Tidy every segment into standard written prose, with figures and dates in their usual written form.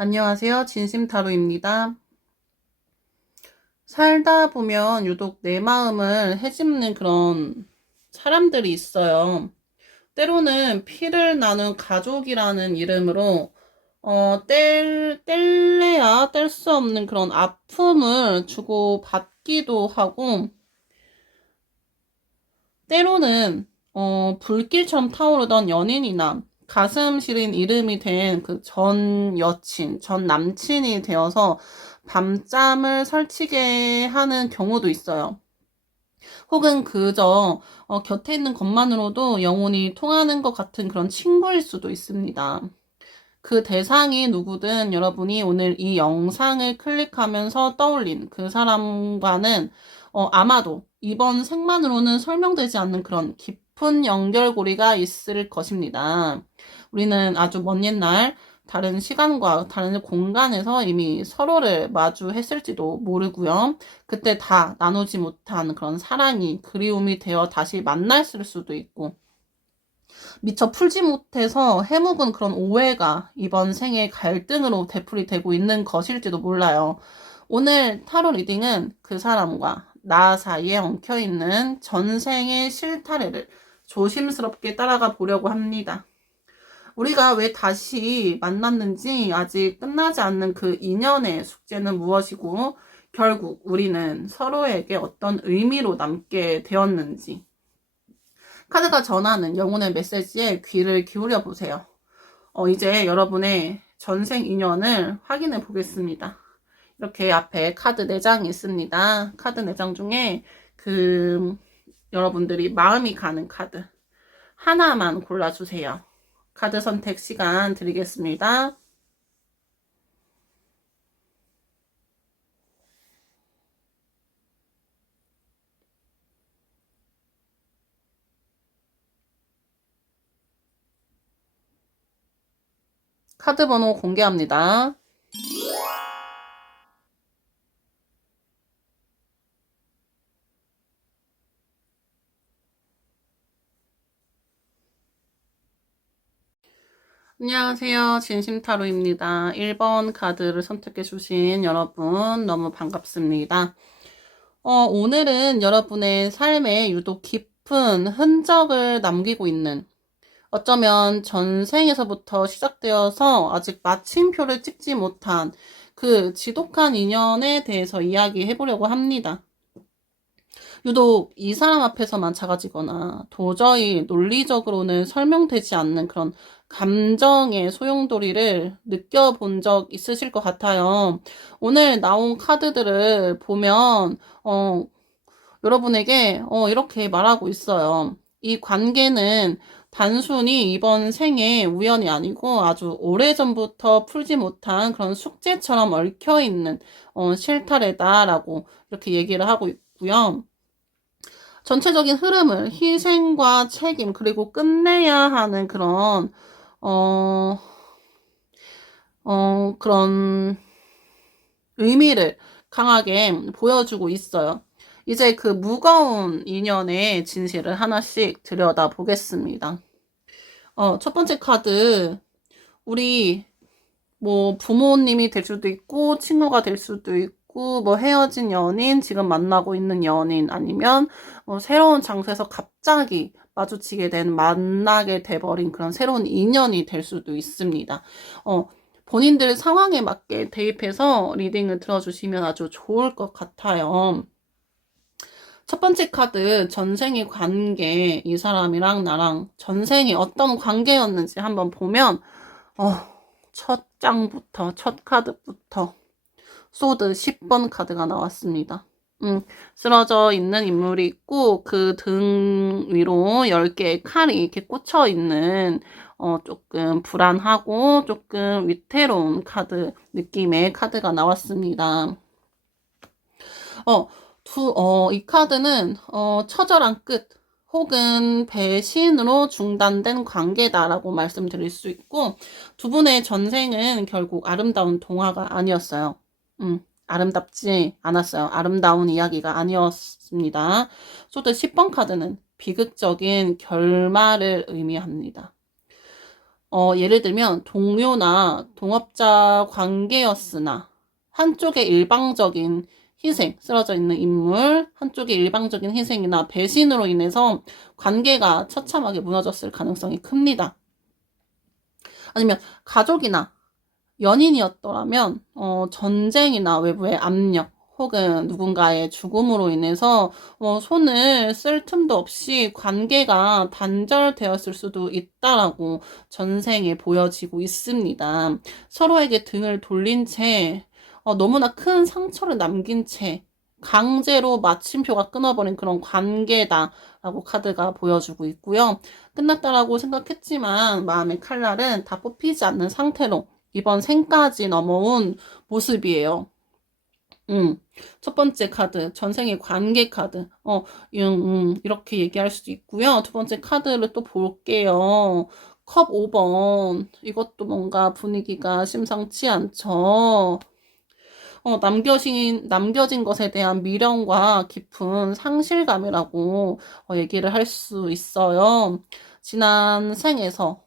안녕하세요. 진심타로입니다. 살다 보면 유독 내 마음을 헤집는 그런 사람들이 있어요. 때로는 피를 나눈 가족이라는 이름으로 뗄래야 뗄 수 없는 그런 아픔을 주고 받기도 하고, 때로는 불길처럼 타오르던 연인이나 가슴 시린 이름이 된 그 전 여친, 전 남친이 되어서 밤잠을 설치게 하는 경우도 있어요. 혹은 그저 곁에 있는 것만으로도 영혼이 통하는 것 같은 그런 친구일 수도 있습니다. 그 대상이 누구든 여러분이 오늘 이 영상을 클릭하면서 떠올린 그 사람과는 아마도 이번 생만으로는 설명되지 않는 그런 깊은 연결고리가 있을 것입니다. 우리는 아주 먼 옛날 다른 시간과 다른 공간에서 이미 서로를 마주했을지도 모르고요. 그때 다 나누지 못한 그런 사랑이 그리움이 되어 다시 만났을 수도 있고, 미처 풀지 못해서 해묵은 그런 오해가 이번 생의 갈등으로 되풀이 되고 있는 것일지도 몰라요. 오늘 타로 리딩은 그 사람과 나 사이에 엉켜있는 전생의 실타래를 조심스럽게 따라가 보려고 합니다. 우리가 왜 다시 만났는지, 아직 끝나지 않는 그 인연의 숙제는 무엇이고, 결국 우리는 서로에게 어떤 의미로 남게 되었는지, 카드가 전하는 영혼의 메시지에 귀를 기울여 보세요. 이제 여러분의 전생 인연을 확인해 보겠습니다. 이렇게 앞에 카드 4장이 있습니다. 카드 4장 중에 여러분들이 마음이 가는 카드 하나만 골라주세요. 카드 선택 시간 드리겠습니다. 카드 번호 공개합니다. 안녕하세요. 진심타로입니다. 1번 카드를 선택해 주신 여러분 너무 반갑습니다. 오늘은 여러분의 삶에 유독 깊은 흔적을 남기고 있는, 어쩌면 전생에서부터 시작되어서 아직 마침표를 찍지 못한 그 지독한 인연에 대해서 이야기해 보려고 합니다. 유독 이 사람 앞에서만 작아지거나 도저히 논리적으로는 설명되지 않는 그런 감정의 소용돌이를 느껴본 적 있으실 것 같아요. 오늘 나온 카드들을 보면 여러분에게 이렇게 말하고 있어요. 이 관계는 단순히 이번 생의 우연이 아니고 아주 오래전부터 풀지 못한 그런 숙제처럼 얽혀있는 실타래다라고 이렇게 얘기를 하고 있고요. 전체적인 흐름을 희생과 책임, 그리고 끝내야 하는 그런 의미를 강하게 보여주고 있어요. 이제 그 무거운 인연의 진실을 하나씩 들여다보겠습니다. 첫 번째 카드, 우리 부모님이 될 수도 있고, 친구가 될 수도 있고, 헤어진 연인, 지금 만나고 있는 연인, 아니면 새로운 장소에서 갑자기 마주치게 된, 만나게 돼버린 그런 새로운 인연이 될 수도 있습니다. 본인들 상황에 맞게 대입해서 리딩을 들어주시면 아주 좋을 것 같아요. 첫 번째 카드, 전생의 관계, 이 사람이랑 나랑 전생이 어떤 관계였는지 한번 보면 첫 장부터, 첫 카드부터 소드 10번 카드가 나왔습니다. 쓰러져 있는 인물이 있고 그 등 위로 10개의 칼이 이렇게 꽂혀 있는 조금 불안하고 조금 위태로운 카드 느낌의 카드가 나왔습니다. 이 카드는 처절한 끝 혹은 배신으로 중단된 관계다라고 말씀드릴 수 있고, 두 분의 전생은 결국 아름다운 동화가 아니었어요. 아름답지 않았어요. 아름다운 이야기가 아니었습니다. 소드 10번 카드는 비극적인 결말을 의미합니다. 예를 들면 동료나 동업자 관계였으나 한쪽의 일방적인 희생, 쓰러져 있는 인물, 한쪽의 일방적인 희생이나 배신으로 인해서 관계가 처참하게 무너졌을 가능성이 큽니다. 아니면 가족이나 연인이었더라면 전쟁이나 외부의 압력 혹은 누군가의 죽음으로 인해서 손을 쓸 틈도 없이 관계가 단절되었을 수도 있다라고 전생에 보여지고 있습니다. 서로에게 등을 돌린 채 너무나 큰 상처를 남긴 채 강제로 마침표가 끊어버린 그런 관계다라고 카드가 보여주고 있고요. 끝났다라고 생각했지만 마음의 칼날은 다 뽑히지 않는 상태로 이번 생까지 넘어온 모습이에요. 첫 번째 카드, 전생의 관계 카드. 이렇게 얘기할 수도 있고요. 두 번째 카드를 또 볼게요. 컵 5번. 이것도 뭔가 분위기가 심상치 않죠. 남겨진 것에 대한 미련과 깊은 상실감이라고 얘기를 할 수 있어요. 지난 생에서,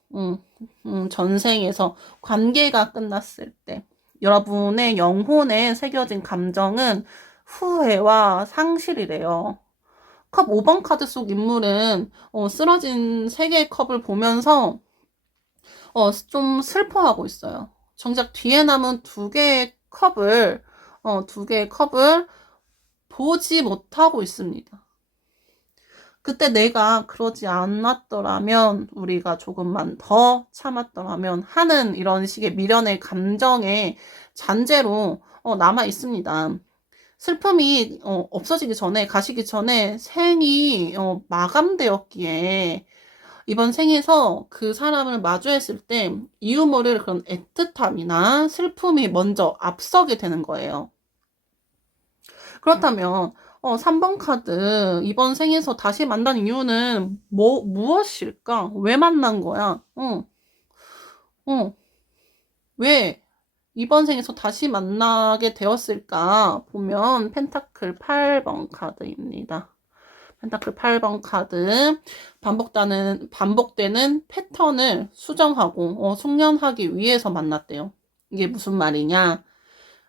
전생에서 관계가 끝났을 때, 여러분의 영혼에 새겨진 감정은 후회와 상실이래요. 컵 5번 카드 속 인물은 쓰러진 세 개의 컵을 보면서 좀 슬퍼하고 있어요. 정작 뒤에 남은 두 개의 컵을 보지 못하고 있습니다. 그때 내가 그러지 않았더라면, 우리가 조금만 더 참았더라면 하는 이런 식의 미련의 감정의 잔재로 남아 있습니다. 슬픔이 없어지기 전에, 가시기 전에 생이 마감되었기에 이번 생에서 그 사람을 마주했을 때 이유 모를 그런 애틋함이나 슬픔이 먼저 앞서게 되는 거예요. 그렇다면 3번 카드 이번 생에서 다시 만난 이유는 무엇일까? 왜 만난 거야? 왜 이번 생에서 다시 만나게 되었을까? 보면 펜타클 8번 카드입니다. 펜타클 8번 카드 반복되는 패턴을 수정하고 숙련하기 위해서 만났대요. 이게 무슨 말이냐?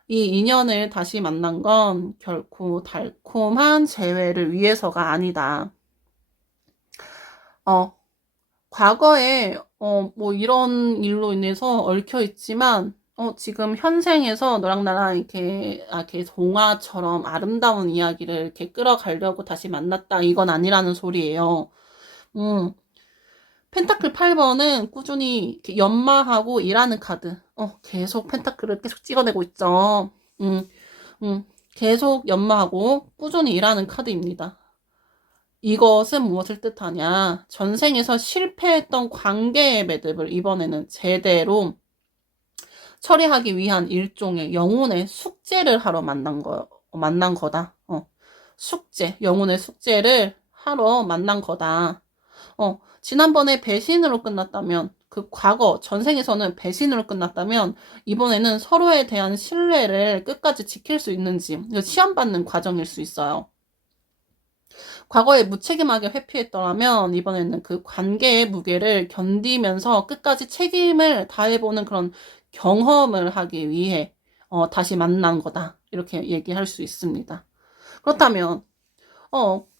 이 인연을 다시 만난 건 결코 달콤한 재회를 위해서가 아니다. 과거에 뭐 이런 일로 인해서 얽혀 있지만 지금 현생에서 너랑 나랑 이렇게 동화처럼 아름다운 이야기를 이렇게 끌어가려고 다시 만났다. 이건 아니라는 소리예요. 음, 펜타클 8번은 꾸준히 이렇게 연마하고 일하는 카드. 계속 펜타클을 계속 찍어내고 있죠. 음, 계속 연마하고 꾸준히 일하는 카드입니다. 이것은 무엇을 뜻하냐? 전생에서 실패했던 관계의 매듭을 이번에는 제대로 처리하기 위한 일종의 영혼의 숙제를 하러 만난 거다. 숙제, 영혼의 숙제를 하러 만난 거다. 지난번에 배신으로 끝났다면, 그 과거, 전생에서는 배신으로 끝났다면, 이번에는 서로에 대한 신뢰를 끝까지 지킬 수 있는지, 시험받는 과정일 수 있어요. 과거에 무책임하게 회피했더라면 이번에는 그 관계의 무게를 견디면서 끝까지 책임을 다해보는 그런 경험을 하기 위해 다시 만난 거다. 이렇게 얘기할 수 있습니다. 그렇다면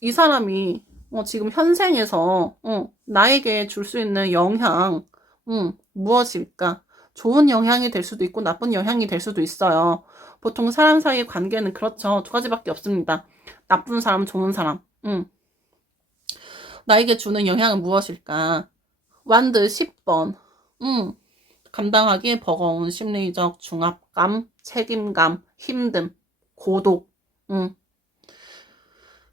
이 사람이 지금 현생에서 나에게 줄 수 있는 영향 무엇일까? 좋은 영향이 될 수도 있고 나쁜 영향이 될 수도 있어요. 보통 사람 사이의 관계는 그렇죠. 두 가지밖에 없습니다. 나쁜 사람, 좋은 사람. 나에게 주는 영향은 무엇일까? 완드 10번. 감당하기 버거운 심리적 중압감, 책임감, 힘듦, 고독.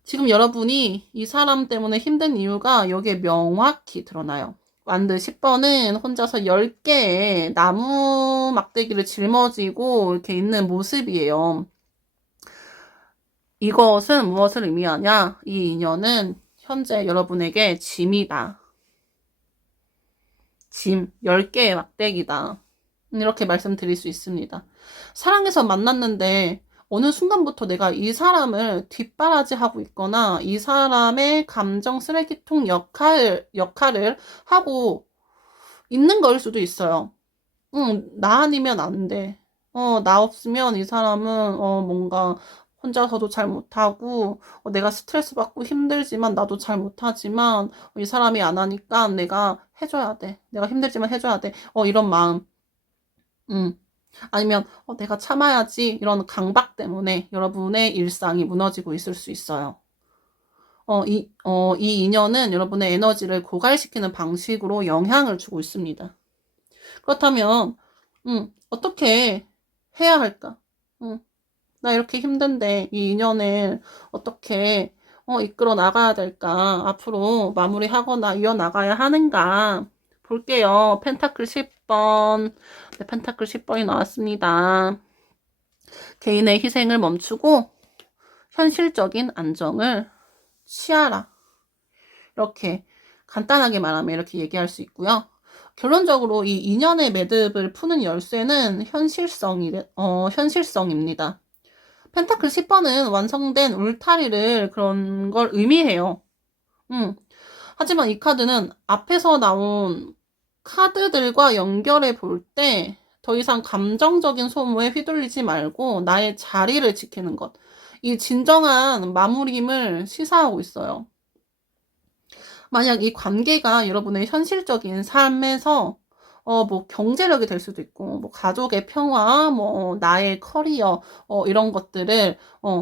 지금 여러분이 이 사람 때문에 힘든 이유가 여기에 명확히 드러나요. 완드 10번은 혼자서 10개의 나무 막대기를 짊어지고 이렇게 있는 모습이에요. 이것은 무엇을 의미하냐? 이 인연은 현재 여러분에게 짐이다. 짐, 10개의 막대기다. 이렇게 말씀드릴 수 있습니다. 사랑해서 만났는데 어느 순간부터 내가 이 사람을 뒷바라지하고 있거나 이 사람의 감정 쓰레기통 역할을 하고 있는 거일 수도 있어요. 나 아니면 안 돼. 나 없으면 이 사람은, 뭔가 혼자서도 잘 못하고, 내가 스트레스 받고 힘들지만, 나도 잘 못하지만, 이 사람이 안 하니까 내가 해줘야 돼. 내가 힘들지만 해줘야 돼. 이런 마음. 음. 아니면, 내가 참아야지. 이런 강박 때문에 여러분의 일상이 무너지고 있을 수 있어요. 이 인연은 여러분의 에너지를 고갈시키는 방식으로 영향을 주고 있습니다. 그렇다면, 어떻게 해야 할까? 나 이렇게 힘든데 이 인연을 어떻게 이끌어 나가야 될까? 앞으로 마무리하거나 이어나가야 하는가? 볼게요. 펜타클 10번. 네, 펜타클 10번이 나왔습니다. 개인의 희생을 멈추고 현실적인 안정을 취하라. 이렇게 간단하게 말하면 이렇게 얘기할 수 있고요. 결론적으로 이 인연의 매듭을 푸는 열쇠는 현실성입니다. 펜타클 10번은 완성된 울타리를 그런 걸 의미해요. 하지만 이 카드는 앞에서 나온 카드들과 연결해 볼 때 더 이상 감정적인 소모에 휘둘리지 말고 나의 자리를 지키는 것. 이 진정한 마무림을 시사하고 있어요. 만약 이 관계가 여러분의 현실적인 삶에서 뭐 경제력이 될 수도 있고, 뭐 가족의 평화, 뭐 나의 커리어, 이런 것들을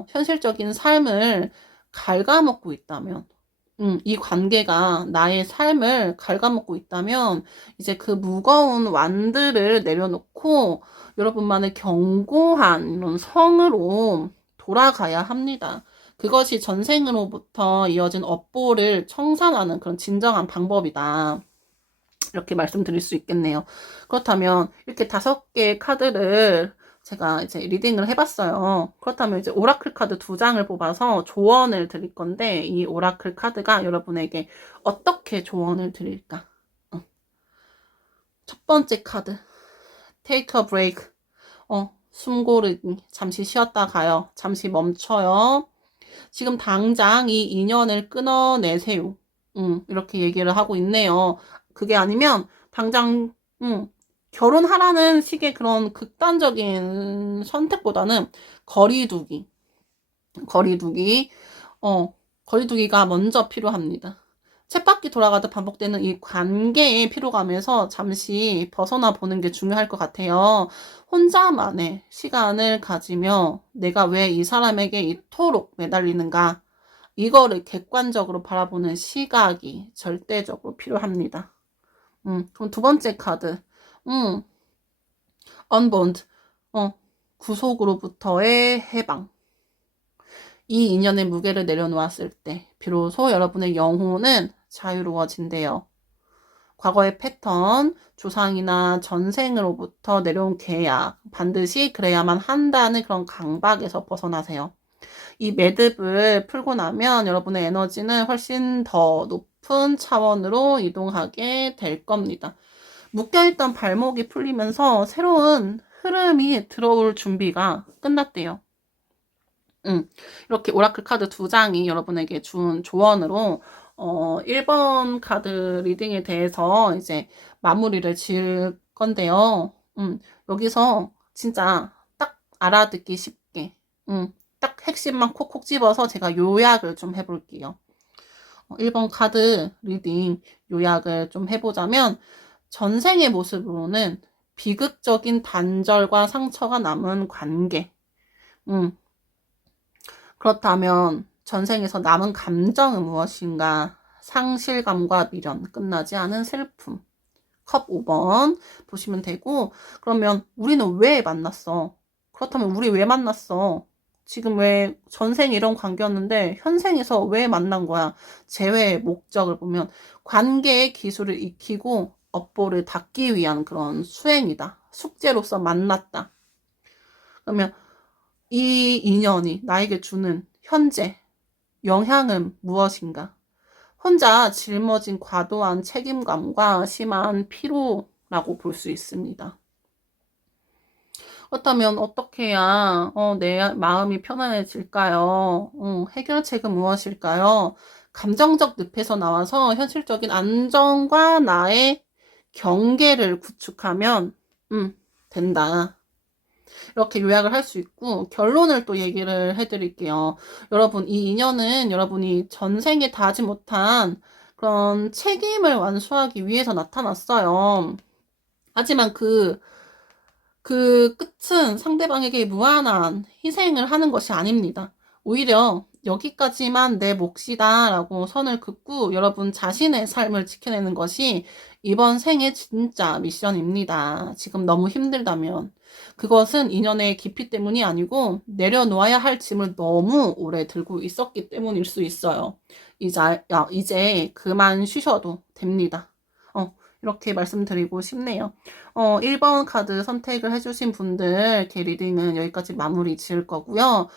현실적인 삶을 갉아먹고 있다면, 이 관계가 나의 삶을 갉아먹고 있다면 이제 그 무거운 완들을 내려놓고 여러분만의 견고한 이런 성으로 돌아가야 합니다. 그것이 전생으로부터 이어진 업보를 청산하는 그런 진정한 방법이다. 이렇게 말씀드릴 수 있겠네요. 그렇다면 이렇게 5개의 카드를 제가 이제 리딩을 해봤어요. 그렇다면 이제 오라클 카드 2장을 뽑아서 조언을 드릴 건데 이 오라클 카드가 여러분에게 어떻게 조언을 드릴까? 첫 번째 카드 Take a break. 숨 고르기. 잠시 쉬었다 가요. 잠시 멈춰요. 지금 당장 이 인연을 끊어내세요. 이렇게 얘기를 하고 있네요. 그게 아니면 당장 결혼하라는 식의 그런 극단적인 선택보다는 거리두기, 거리두기, 거리두기가 먼저 필요합니다. 쳇바퀴 돌아가듯 반복되는 이 관계의 피로감에서 잠시 벗어나 보는 게 중요할 것 같아요. 혼자만의 시간을 가지며 내가 왜 이 사람에게 이토록 매달리는가? 이거를 객관적으로 바라보는 시각이 절대적으로 필요합니다. 그럼 2번째 카드. Unbound. 구속으로부터의 해방. 이 인연의 무게를 내려놓았을 때 비로소 여러분의 영혼은 자유로워진대요. 과거의 패턴, 조상이나 전생으로부터 내려온 계약, 반드시 그래야만 한다는 그런 강박에서 벗어나세요. 이 매듭을 풀고 나면 여러분의 에너지는 훨씬 더 높은 차원으로 이동하게 될 겁니다. 묶여있던 발목이 풀리면서 새로운 흐름이 들어올 준비가 끝났대요. 이렇게 오라클 카드 2장이 여러분에게 준 조언으로 1번 카드 리딩에 대해서 이제 마무리를 지을 건데요. 여기서 진짜 딱 알아듣기 쉽게 딱 핵심만 콕콕 집어서 제가 요약을 좀 해볼게요. 1번 카드 리딩 요약을 좀 해보자면 전생의 모습으로는 비극적인 단절과 상처가 남은 관계. 그렇다면 전생에서 남은 감정은 무엇인가? 상실감과 미련, 끝나지 않은 슬픔. 컵 5번 보시면 되고, 그러면 우리는 왜 만났어? 그렇다면 우리 왜 만났어? 지금 왜 전생 이런 관계였는데 현생에서 왜 만난 거야? 재회의 목적을 보면 관계의 기술을 익히고 업보를 닦기 위한 그런 수행이다. 숙제로서 만났다. 그러면 이 인연이 나에게 주는 현재 영향은 무엇인가? 혼자 짊어진 과도한 책임감과 심한 피로라고 볼 수 있습니다. 그렇다면 어떻게 해야 내 마음이 편안해질까요? 해결책은 무엇일까요? 감정적 늪에서 나와서 현실적인 안정과 나의 경계를 구축하면 된다. 이렇게 요약을 할 수 있고, 결론을 또 얘기를 해드릴게요. 여러분, 이 인연은 여러분이 전생에 다하지 못한 그런 책임을 완수하기 위해서 나타났어요. 하지만 그 끝은 상대방에게 무한한 희생을 하는 것이 아닙니다. 오히려 여기까지만 내 몫이다 라고 선을 긋고 여러분 자신의 삶을 지켜내는 것이 이번 생의 진짜 미션입니다. 지금 너무 힘들다면. 그것은 인연의 깊이 때문이 아니고 내려놓아야 할 짐을 너무 오래 들고 있었기 때문일 수 있어요. 이제 그만 쉬셔도 됩니다. 이렇게 말씀드리고 싶네요. 1번 카드 선택을 해주신 분들, 제 리딩은 여기까지 마무리 지을 거고요.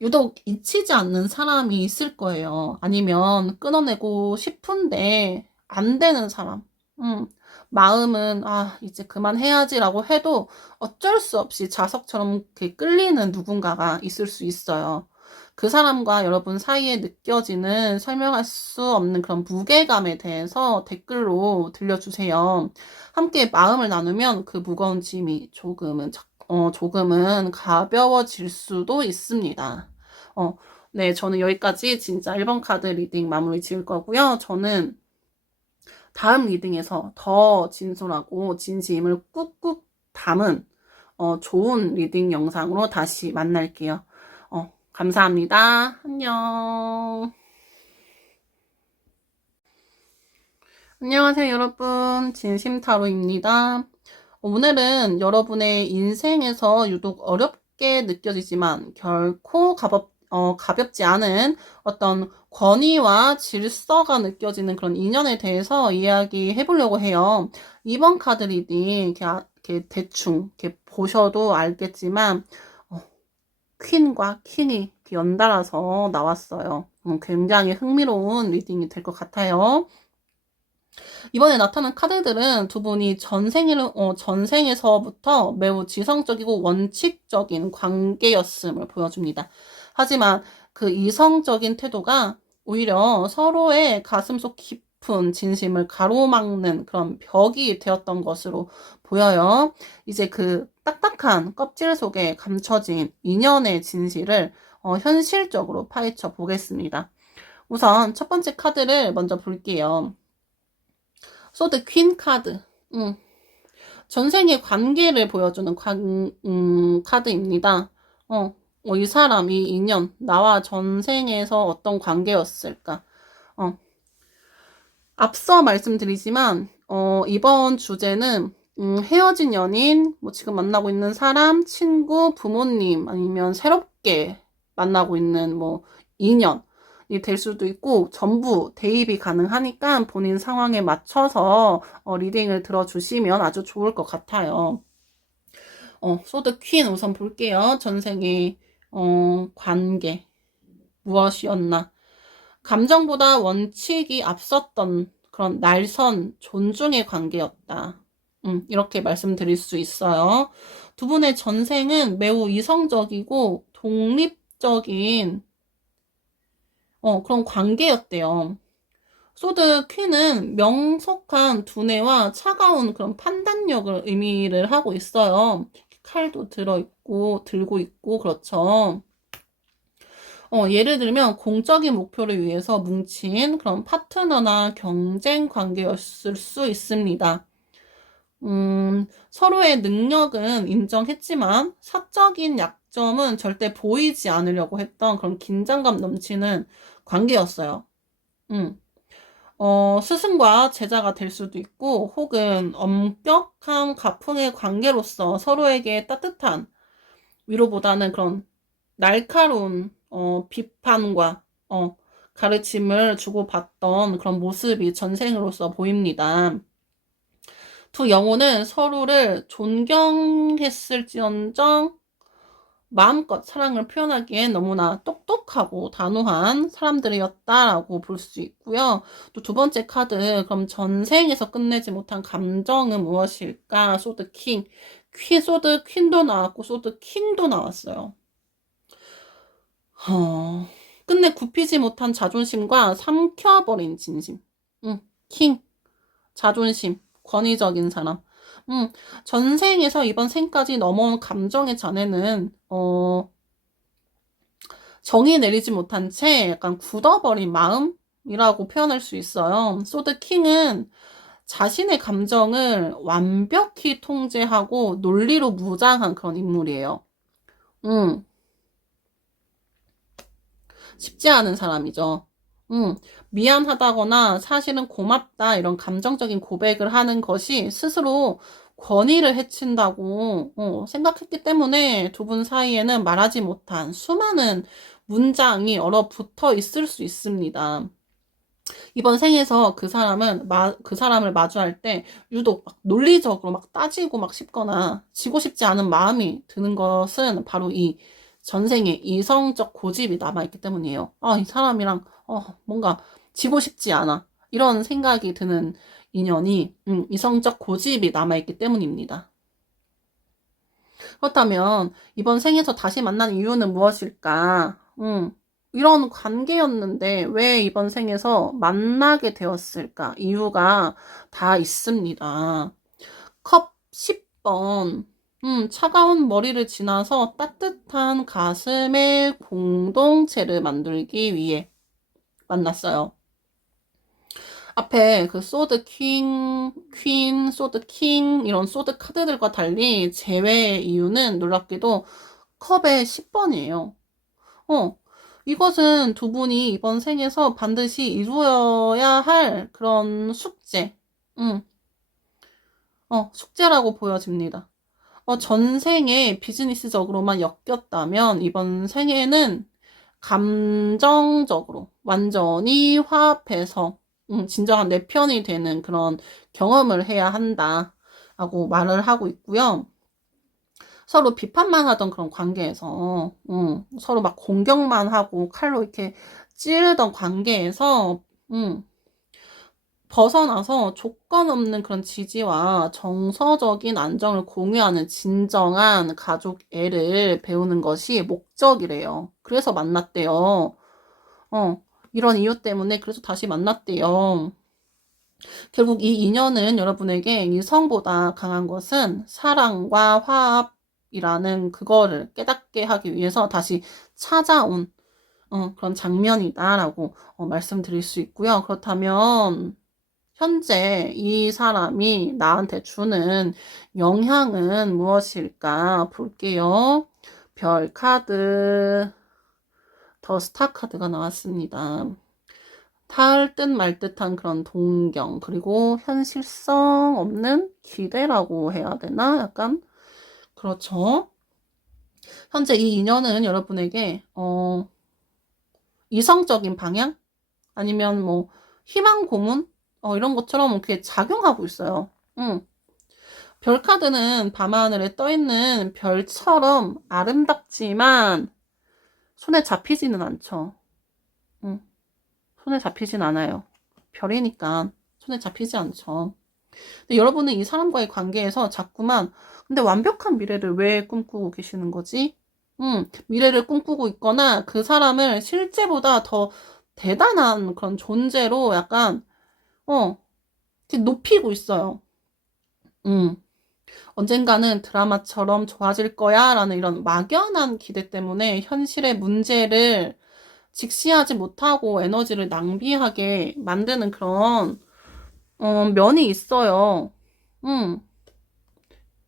유독 잊히지 않는 사람이 있을 거예요. 아니면 끊어내고 싶은데 안 되는 사람. 마음은 이제 그만해야지라고 해도 어쩔 수 없이 자석처럼 이렇게 끌리는 누군가가 있을 수 있어요. 그 사람과 여러분 사이에 느껴지는 설명할 수 없는 그런 무게감에 대해서 댓글로 들려주세요. 함께 마음을 나누면 그 무거운 짐이 조금은 가벼워질 수도 있습니다. 네, 저는 여기까지 진짜 1번 카드 리딩 마무리 지을 거고요. 저는 다음 리딩에서 더 진솔하고 진심을 꾹꾹 담은 좋은 리딩 영상으로 다시 만날게요. 감사합니다. 안녕. 안녕하세요, 여러분. 진심타로입니다. 오늘은 여러분의 인생에서 유독 어렵게 느껴지지만 결코 가볍지 않은 어떤 권위와 질서가 느껴지는 그런 인연에 대해서 이야기해 보려고 해요. 2번 카드 리딩 이렇게 대충 이렇게 보셔도 알겠지만 퀸과 킹이 연달아서 나왔어요. 굉장히 흥미로운 리딩이 될 것 같아요. 이번에 나타난 카드들은 두 분이 전생에서부터 매우 지성적이고 원칙적인 관계였음을 보여줍니다. 하지만 그 이성적인 태도가 오히려 서로의 가슴속 깊은 진심을 가로막는 그런 벽이 되었던 것으로 보여요. 이제 그 딱딱한 껍질 속에 감춰진 인연의 진실을 현실적으로 파헤쳐 보겠습니다. 우선 첫 번째 카드를 먼저 볼게요. 소드 퀸 카드. 전생의 관계를 보여주는 카드입니다. 이 사람, 이 인연, 나와 전생에서 어떤 관계였을까? 앞서 말씀드리지만, 이번 주제는, 헤어진 연인, 뭐 지금 만나고 있는 사람, 친구, 부모님, 아니면 새롭게 만나고 있는 뭐 인연, 될 수도 있고 전부 대입이 가능하니까 본인 상황에 맞춰서 리딩을 들어주시면 아주 좋을 것 같아요. 소드 퀸 우선 볼게요. 전생의 관계 무엇이었나. 감정보다 원칙이 앞섰던 그런 날선 존중의 관계였다. 이렇게 말씀드릴 수 있어요. 두 분의 전생은 매우 이성적이고 독립적인 그런 관계였대요. 소드 퀸은 명석한 두뇌와 차가운 그런 판단력을 의미를 하고 있어요. 칼도 들고 있고, 그렇죠. 예를 들면, 공적인 목표를 위해서 뭉친 그런 파트너나 경쟁 관계였을 수 있습니다. 서로의 능력은 인정했지만, 사적인 약점은 절대 보이지 않으려고 했던 그런 긴장감 넘치는 관계였어요. 스승과 제자가 될 수도 있고, 혹은 엄격한 가풍의 관계로서 서로에게 따뜻한 위로보다는 그런 날카로운, 비판과, 가르침을 주고받던 그런 모습이 전생으로서 보입니다. 두 영혼은 서로를 존경했을지언정 마음껏 사랑을 표현하기엔 너무나 똑똑하고 단호한 사람들이었다라고 볼 수 있고요. 또 두 번째 카드, 그럼 전생에서 끝내지 못한 감정은 무엇일까? 소드 킹. 소드 퀸도 나왔고, 소드 킹도 나왔어요. 끝내 굽히지 못한 자존심과 삼켜버린 진심. 킹. 자존심, 권위적인 사람. 전생에서 이번 생까지 넘어온 감정의 잔해는, 정의 내리지 못한 채 약간 굳어버린 마음이라고 표현할 수 있어요. 소드 킹은 자신의 감정을 완벽히 통제하고 논리로 무장한 그런 인물이에요. 음, 쉽지 않은 사람이죠. 미안하다거나 사실은 고맙다 이런 감정적인 고백을 하는 것이 스스로 권위를 해친다고 생각했기 때문에 두 분 사이에는 말하지 못한 수많은 문장이 얼어붙어 있을 수 있습니다. 이번 생에서 그 사람을 마주할 때 유독 막 논리적으로 막 따지고 막 싶거나 지고 싶지 않은 마음이 드는 것은 바로 이 전생에 이성적 고집이 남아있기 때문이에요. 아, 이 사람이랑, 뭔가 지고 싶지 않아. 이런 생각이 드는 인연이, 이성적 고집이 남아있기 때문입니다. 그렇다면, 이번 생에서 다시 만난 이유는 무엇일까? 이런 관계였는데, 왜 이번 생에서 만나게 되었을까? 이유가 다 있습니다. 컵 10번. 차가운 머리를 지나서 따뜻한 가슴의 공동체를 만들기 위해 만났어요. 앞에 그 소드 퀸, 소드 킹 이런 소드 카드들과 달리 제외의 이유는 놀랍게도 컵의 10번이에요. 어, 이것은 두 분이 이번 생에서 반드시 이루어야 할 그런 숙제. 음, 숙제라고 보여집니다. 전생에 비즈니스적으로만 엮였다면 이번 생에는 감정적으로 완전히 화합해서 진정한 내 편이 되는 그런 경험을 해야 한다라고 말을 하고 있고요. 서로 비판만 하던 그런 관계에서 서로 막 공격만 하고 칼로 이렇게 찌르던 관계에서 벗어나서 조건 없는 그런 지지와 정서적인 안정을 공유하는 진정한 가족 애를 배우는 것이 목적이래요. 그래서 만났대요. 이런 이유 때문에 그래서 다시 만났대요. 결국 이 인연은 여러분에게 이성보다 강한 것은 사랑과 화합이라는 그거를 깨닫게 하기 위해서 다시 찾아온 그런 장면이다라고 말씀드릴 수 있고요. 그렇다면 현재 이 사람이 나한테 주는 영향은 무엇일까 볼게요. 별 카드, 더 스타 카드가 나왔습니다. 닿을 듯 말 듯한 그런 동경, 그리고 현실성 없는 기대라고 해야 되나? 약간, 그렇죠. 현재 이 인연은 여러분에게, 이성적인 방향? 아니면 뭐, 희망 고문? 이런 것처럼 이렇게 작용하고 있어요. 별 카드는 밤하늘에 떠있는 별처럼 아름답지만 손에 잡히지는 않죠. 손에 잡히진 않아요. 별이니까 손에 잡히지 않죠. 근데 여러분은 이 사람과의 관계에서 자꾸만 근데 완벽한 미래를 왜 꿈꾸고 계시는 거지? 미래를 꿈꾸고 있거나 그 사람을 실제보다 더 대단한 그런 존재로 약간 이렇게 높이고 있어요. 언젠가는 드라마처럼 좋아질 거야 라는 이런 막연한 기대 때문에 현실의 문제를 직시하지 못하고 에너지를 낭비하게 만드는 그런 면이 있어요. 음,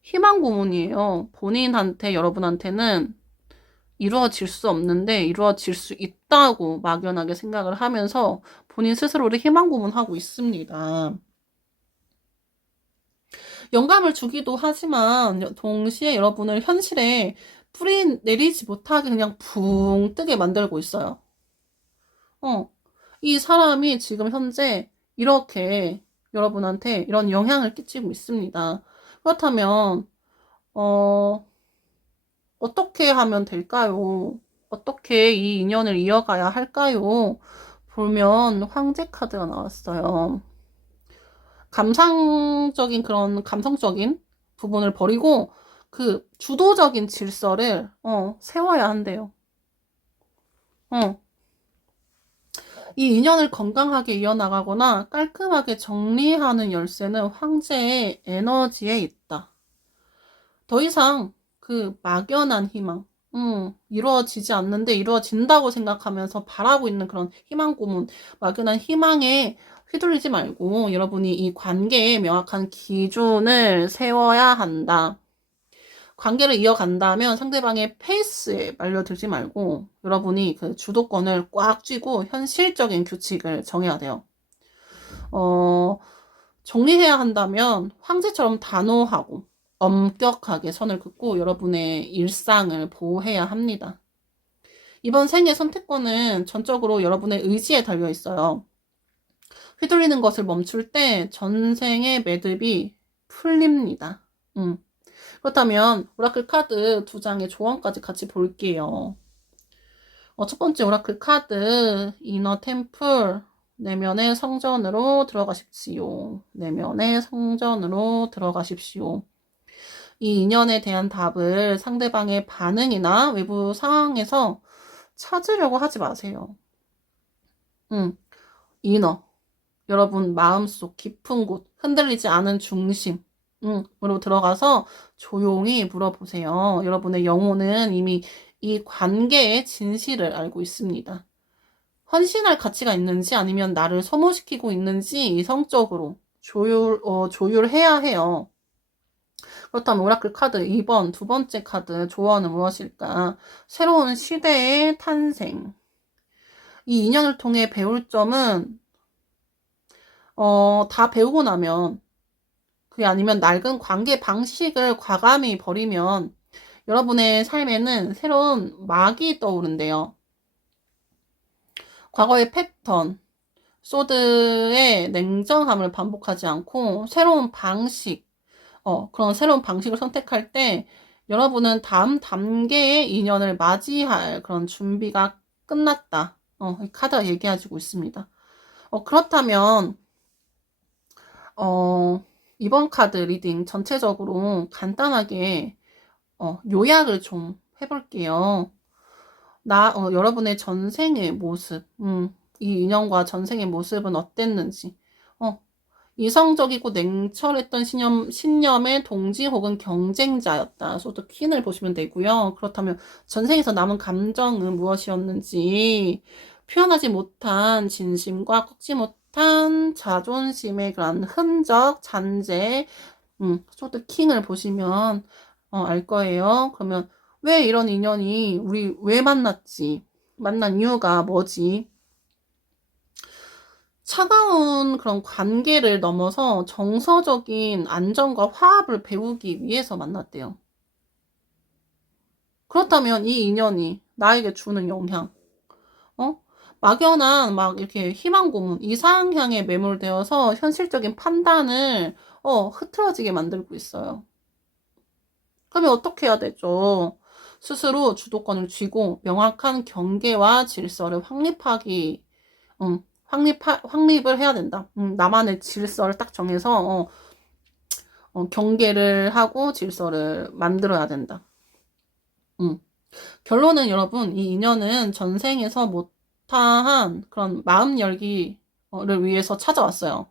희망 고문이에요. 본인한테, 여러분한테는 이루어질 수 없는데 이루어질 수 있다고 막연하게 생각을 하면서 본인 스스로를 희망 고문하고 있습니다. 영감을 주기도 하지만 동시에 여러분을 현실에 뿌리 내리지 못하게 그냥 붕 뜨게 만들고 있어요. 이 사람이 지금 현재 이렇게 여러분한테 이런 영향을 끼치고 있습니다. 그렇다면, 어떻게 하면 될까요? 어떻게 이 인연을 이어가야 할까요? 보면 황제 카드가 나왔어요. 감성적인 부분을 버리고 그 주도적인 질서를 세워야 한대요. 어. 이 인연을 건강하게 이어나가거나 깔끔하게 정리하는 열쇠는 황제의 에너지에 있다. 더 이상 그 막연한 희망, 이루어지지 않는데 이루어진다고 생각하면서 바라고 있는 그런 희망 고문, 막연한 희망에 휘둘리지 말고 여러분이 이 관계에 명확한 기준을 세워야 한다. 관계를 이어간다면 상대방의 페이스에 말려들지 말고 여러분이 그 주도권을 꽉 쥐고 현실적인 규칙을 정해야 돼요. 정리해야 한다면 황제처럼 단호하고 엄격하게 선을 긋고 여러분의 일상을 보호해야 합니다. 이번 생의 선택권은 전적으로 여러분의 의지에 달려 있어요. 휘둘리는 것을 멈출 때 전생의 매듭이 풀립니다. 그렇다면 오라클 카드 2장의 조언까지 같이 볼게요. 첫 번째 오라클 카드 이너 템플 내면의 성전으로 들어가십시오. 내면의 성전으로 들어가십시오. 이 인연에 대한 답을 상대방의 반응이나 외부 상황에서 찾으려고 하지 마세요. 이너, 여러분 마음속 깊은 곳, 흔들리지 않은 중심, 으로 들어가서 조용히 물어보세요. 여러분의 영혼은 이미 이 관계의 진실을 알고 있습니다. 헌신할 가치가 있는지 아니면 나를 소모시키고 있는지 이성적으로 조율해야 해요. 그렇다면 오라클 카드 2번 두 번째 카드 조언은 무엇일까? 새로운 시대의 탄생. 이 인연을 통해 배울 점은 다 배우고 나면 그게 아니면 낡은 관계 방식을 과감히 버리면 여러분의 삶에는 새로운 막이 떠오른대요. 과거의 패턴, 소드의 냉정함을 반복하지 않고 새로운 방식, 그런 새로운 방식을 선택할 때 여러분은 다음 단계의 인연을 맞이할 그런 준비가 끝났다. 이 카드가 얘기해주고 있습니다. 그렇다면, 이번 카드 리딩 전체적으로 간단하게, 요약을 좀 해볼게요. 여러분의 전생의 모습, 이 인연과 전생의 모습은 어땠는지, 이성적이고 냉철했던 신념의 동지 혹은 경쟁자였다. 소드 퀸을 보시면 되고요. 그렇다면 전생에서 남은 감정은 무엇이었는지 표현하지 못한 진심과 꺾지 못한 자존심의 그런 흔적, 잔재, 소드 킹을 보시면 알 거예요. 그러면 왜 이런 인연이 우리 왜 만났지? 만난 이유가 뭐지? 차가운 그런 관계를 넘어서 정서적인 안정과 화합을 배우기 위해서 만났대요. 그렇다면 이 인연이 나에게 주는 영향, 막연한 막 이렇게 희망 고문, 이상향에 매몰되어서 현실적인 판단을 흐트러지게 만들고 있어요. 그러면 어떻게 해야 되죠? 스스로 주도권을 쥐고 명확한 경계와 질서를 확립을 해야 된다. 나만의 질서를 딱 정해서 경계를 하고 질서를 만들어야 된다. 결론은 여러분, 이 인연은 전생에서 못다한 그런 마음 열기를 위해서 찾아왔어요.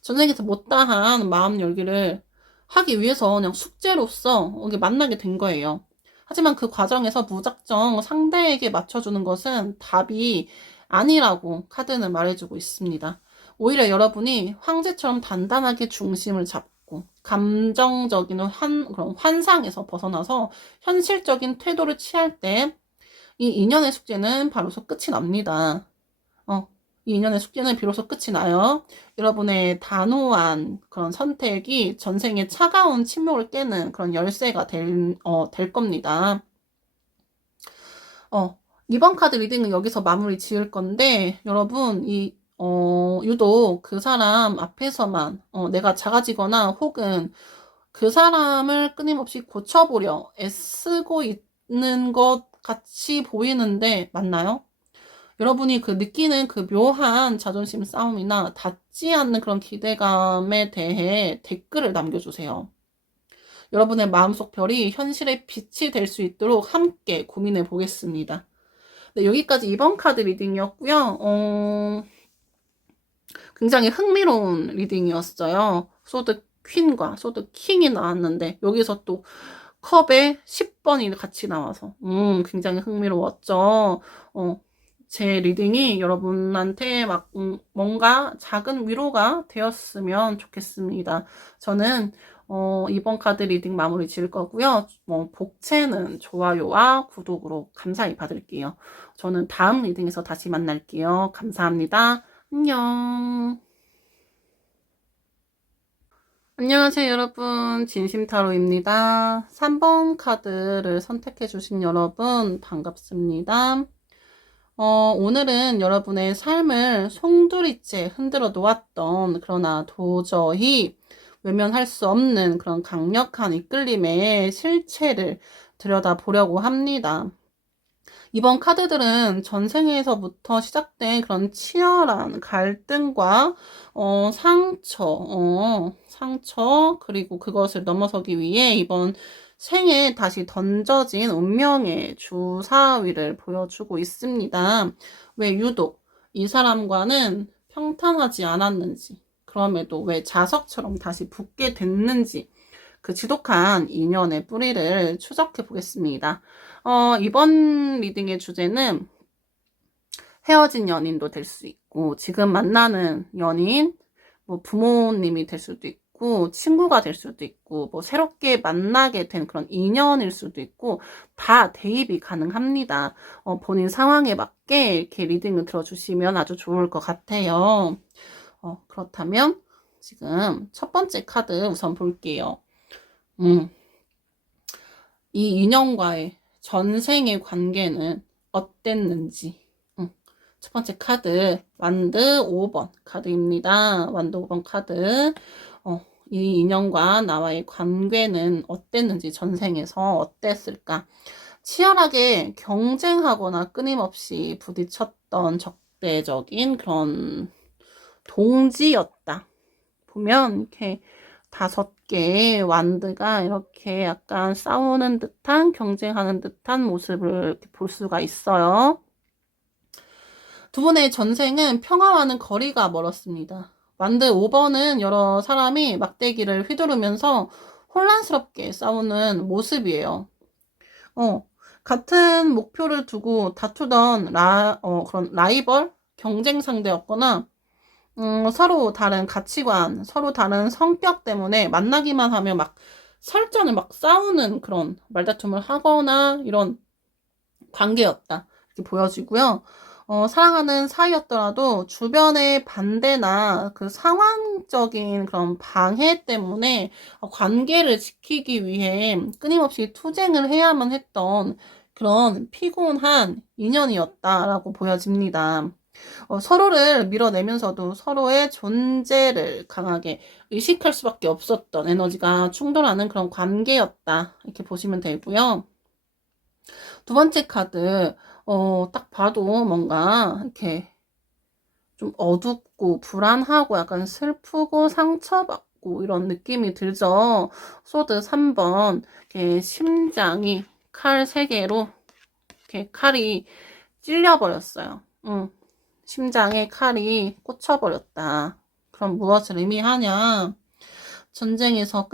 전생에서 못다한 마음 열기를 하기 위해서 그냥 숙제로서 이게 만나게 된 거예요. 하지만 그 과정에서 무작정 상대에게 맞춰주는 것은 답이 아니라고 카드는 말해주고 있습니다. 오히려 여러분이 황제처럼 단단하게 중심을 잡고 감정적인 그런 환상에서 벗어나서 현실적인 태도를 취할 때 이 인연의 숙제는 바로서 끝이 납니다. 이 인연의 숙제는 비로소 끝이 나요. 여러분의 단호한 그런 선택이 전생의 차가운 침묵을 깨는 그런 열쇠가 될 겁니다. 이번 카드 리딩은 여기서 마무리 지을 건데, 여러분, 유독 그 사람 앞에서만, 내가 작아지거나 혹은 그 사람을 끊임없이 고쳐보려 애쓰고 있는 것 같이 보이는데, 맞나요? 여러분이 그 느끼는 그 묘한 자존심 싸움이나 닿지 않는 그런 기대감에 대해 댓글을 남겨주세요. 여러분의 마음속 별이 현실의 빛이 될 수 있도록 함께 고민해 보겠습니다. 네, 여기까지 이번 카드 리딩이었고요. 굉장히 흥미로운 리딩이었어요. 소드 퀸과 소드 킹이 나왔는데 여기서 또 컵에 10번이 같이 나와서 굉장히 흥미로웠죠. 제 리딩이 여러분한테 막 뭔가 작은 위로가 되었으면 좋겠습니다. 저는 이번 카드 리딩 마무리 지을 거고요. 복채는 좋아요와 구독으로 감사히 받을게요. 저는 다음 리딩에서 다시 만날게요. 감사합니다. 안녕. 안녕하세요, 여러분. 진심타로입니다. 3번 카드를 선택해주신 여러분, 반갑습니다. 오늘은 여러분의 삶을 송두리째 흔들어 놓았던, 그러나 도저히 외면할 수 없는 그런 강력한 이끌림의 실체를 들여다보려고 합니다. 이번 카드들은 전생에서부터 시작된 그런 치열한 갈등과 상처 그리고 그것을 넘어서기 위해 이번 생에 다시 던져진 운명의 주사위를 보여주고 있습니다. 왜 유독 이 사람과는 평탄하지 않았는지, 그럼에도 왜 자석처럼 다시 붙게 됐는지, 그 지독한 인연의 뿌리를 추적해 보겠습니다. 이번 리딩의 주제는 헤어진 연인도 될 수 있고, 지금 만나는 연인, 뭐 부모님이 될 수도 있고, 친구가 될 수도 있고, 뭐 새롭게 만나게 된 그런 인연일 수도 있고, 다 대입이 가능합니다. 본인 상황에 맞게 이렇게 리딩을 들어주시면 아주 좋을 것 같아요. 그렇다면 지금 첫 번째 카드 우선 볼게요. 이 인연과의 전생의 관계는 어땠는지. 첫 번째 카드, 완드 5번 카드입니다. 완드 5번 카드. 이 인연과 나와의 관계는 어땠는지, 전생에서 어땠을까? 치열하게 경쟁하거나 끊임없이 부딪혔던 적대적인 그런 동지였다. 보면 이렇게 5개의 완드가 이렇게 약간 싸우는 듯한, 경쟁하는 듯한 모습을 이렇게 볼 수가 있어요. 두 분의 전생은 평화와는 거리가 멀었습니다. 완드 5번은 여러 사람이 막대기를 휘두르면서 혼란스럽게 싸우는 모습이에요. 같은 목표를 두고 다투던 그런 라이벌, 경쟁 상대였거나 서로 다른 가치관, 서로 다른 성격 때문에 만나기만 하면 막 설전을 막 싸우는 그런 말다툼을 하거나 이런 관계였다. 이렇게 보여지고요. 사랑하는 사이였더라도 주변의 반대나 그 상황적인 그런 방해 때문에 관계를 지키기 위해 끊임없이 투쟁을 해야만 했던 그런 피곤한 인연이었다라고 보여집니다. 서로를 밀어내면서도 서로의 존재를 강하게 의식할 수밖에 없었던 에너지가 충돌하는 그런 관계였다. 이렇게 보시면 되고요. 두 번째 카드, 딱 봐도 뭔가 이렇게 좀 어둡고 불안하고 약간 슬프고 상처받고 이런 느낌이 들죠. 소드 3번, 이렇게 심장이 칼 3개로 이렇게 칼이 찔려버렸어요. 심장에 칼이 꽂혀버렸다. 그럼 무엇을 의미하냐? 전생에서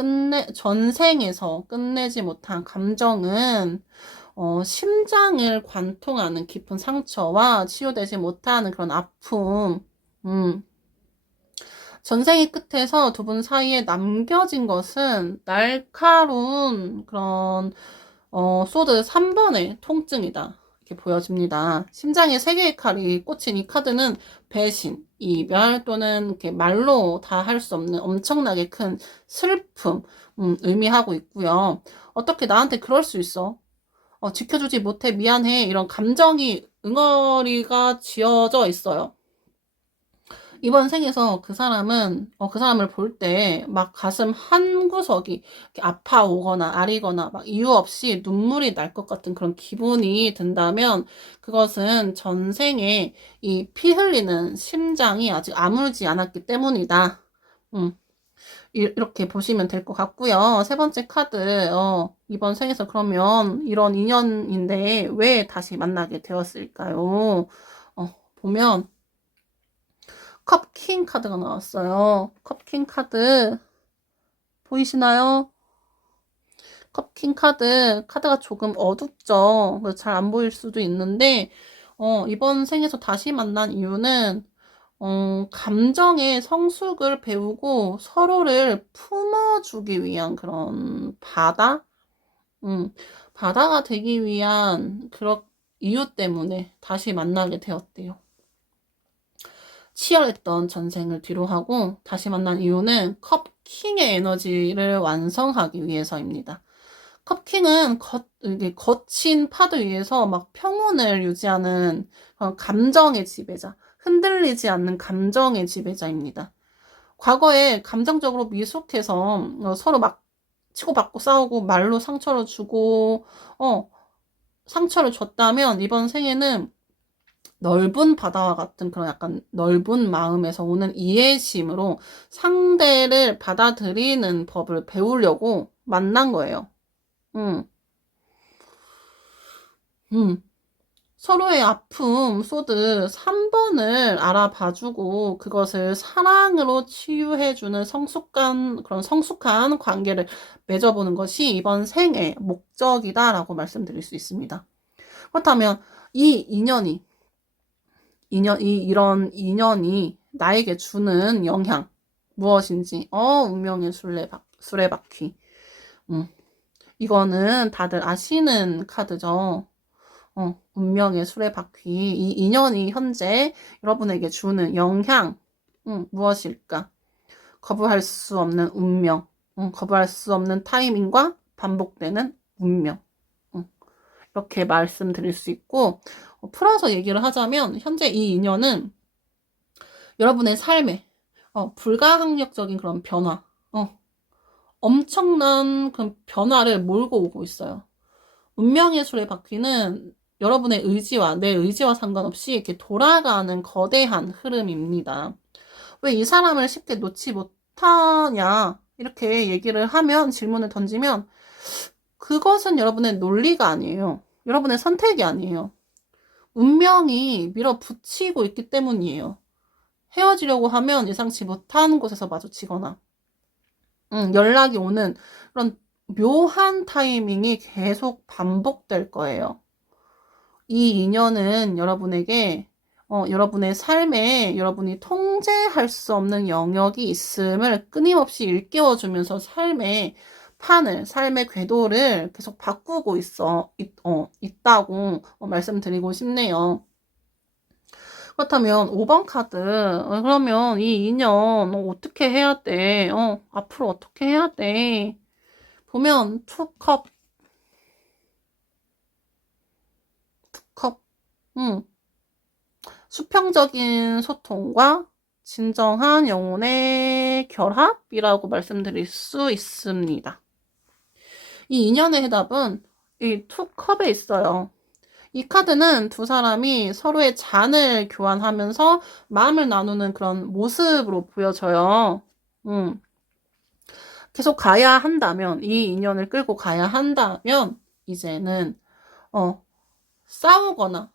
끝내지 못한 감정은 심장을 관통하는 깊은 상처와 치유되지 못하는 그런 아픔. 전생의 끝에서 두 분 사이에 남겨진 것은 날카로운 그런 소드 3번의 통증이다. 이렇게 보여집니다. 심장에 3개의 칼이 꽂힌 이 카드는 배신, 이별 또는 이렇게 말로 다 할 수 없는 엄청나게 큰 슬픔 의미하고 있고요. 어떻게 나한테 그럴 수 있어? 지켜주지 못해 미안해 이런 감정이 응어리가 지어져 있어요. 이번 생에서 그 사람을 볼 때 막 가슴 한 구석이 아파오거나 아리거나 막 이유 없이 눈물이 날 것 같은 그런 기분이 든다면 그것은 전생에 이 피 흘리는 심장이 아직 아물지 않았기 때문이다. 이렇게 보시면 될 것 같고요. 세 번째 카드, 이번 생에서 그러면 이런 인연인데 왜 다시 만나게 되었을까요? 보면 컵킹 카드가 나왔어요. 컵킹 카드 보이시나요? 컵킹 카드가 조금 어둡죠. 잘 안 보일 수도 있는데, 이번 생에서 다시 만난 이유는, 감정의 성숙을 배우고 서로를 품어주기 위한 그런 음, 바다가 되기 위한 그런 이유 때문에 다시 만나게 되었대요. 치열했던 전생을 뒤로하고 다시 만난 이유는 컵킹의 에너지를 완성하기 위해서입니다. 컵킹은 이게 거친 파도 위에서 막 평온을 유지하는 감정의 지배자, 흔들리지 않는 감정의 지배자입니다. 과거에 감정적으로 미숙해서 서로 막 치고받고 싸우고 말로 상처를 주고 상처를 줬다면 이번 생에는 넓은 바다와 같은 그런 약간 넓은 마음에서 오는 이해심으로 상대를 받아들이는 법을 배우려고 만난 거예요. 음, 음. 서로의 아픔, 소드 3번을 알아봐주고 그것을 사랑으로 치유해주는 그런 성숙한 관계를 맺어보는 것이 이번 생의 목적이다라고 말씀드릴 수 있습니다. 그렇다면 이 이런 인연이 나에게 주는 영향, 무엇인지, 운명의 수레바퀴. 이거는 다들 아시는 카드죠. 운명의 수레바퀴. 이 인연이 현재 여러분에게 주는 영향, 무엇일까? 거부할 수 없는 운명, 거부할 수 없는 타이밍과 반복되는 운명. 이렇게 말씀드릴 수 있고, 풀어서 얘기를 하자면, 현재 이 인연은 여러분의 삶에, 불가항력적인 그런 변화, 엄청난 그 변화를 몰고 오고 있어요. 운명의 수레바퀴는 여러분의 의지와 내 의지와 상관없이 이렇게 돌아가는 거대한 흐름입니다. 왜 이 사람을 쉽게 놓지 못하냐 이렇게 얘기를 하면 질문을 던지면 그것은 여러분의 논리가 아니에요. 여러분의 선택이 아니에요. 운명이 밀어붙이고 있기 때문이에요. 헤어지려고 하면 예상치 못한 곳에서 마주치거나 연락이 오는 그런 묘한 타이밍이 계속 반복될 거예요. 이 인연은 여러분에게 여러분의 삶에 여러분이 통제할 수 없는 영역이 있음을 끊임없이 일깨워주면서 삶의 궤도를 계속 바꾸고 있다고 말씀드리고 싶네요. 그렇다면 5번 카드, 그러면 이 인연 어떻게 해야 돼? 앞으로 어떻게 해야 돼? 보면 투컵, 컵, 수평적인 소통과 진정한 영혼의 결합이라고 말씀드릴 수 있습니다. 이 인연의 해답은 이 투컵에 있어요. 이 카드는 두 사람이 서로의 잔을 교환하면서 마음을 나누는 그런 모습으로 보여져요. 계속 가야 한다면, 이 인연을 끌고 가야 한다면, 이제는, 싸우거나,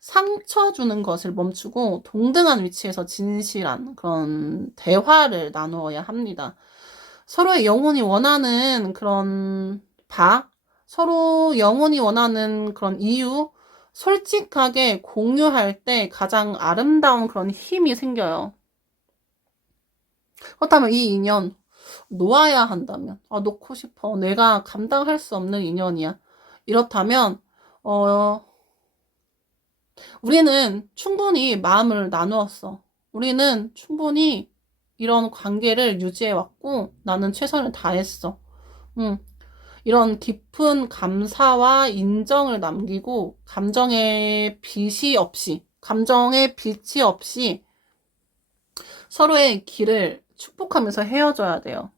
상처 주는 것을 멈추고 동등한 위치에서 진실한 그런 대화를 나누어야 합니다. 서로의 영혼이 원하는 그런 서로 영혼이 원하는 그런 이유, 솔직하게 공유할 때 가장 아름다운 그런 힘이 생겨요. 그렇다면 이 인연, 놓아야 한다면, 놓고 싶어. 내가 감당할 수 없는 인연이야. 이렇다면, 우리는 충분히 마음을 나누었어. 우리는 충분히 이런 관계를 유지해왔고, 나는 최선을 다했어. 이런 깊은 감사와 인정을 남기고, 감정의 빛이 없이 서로의 길을 축복하면서 헤어져야 돼요.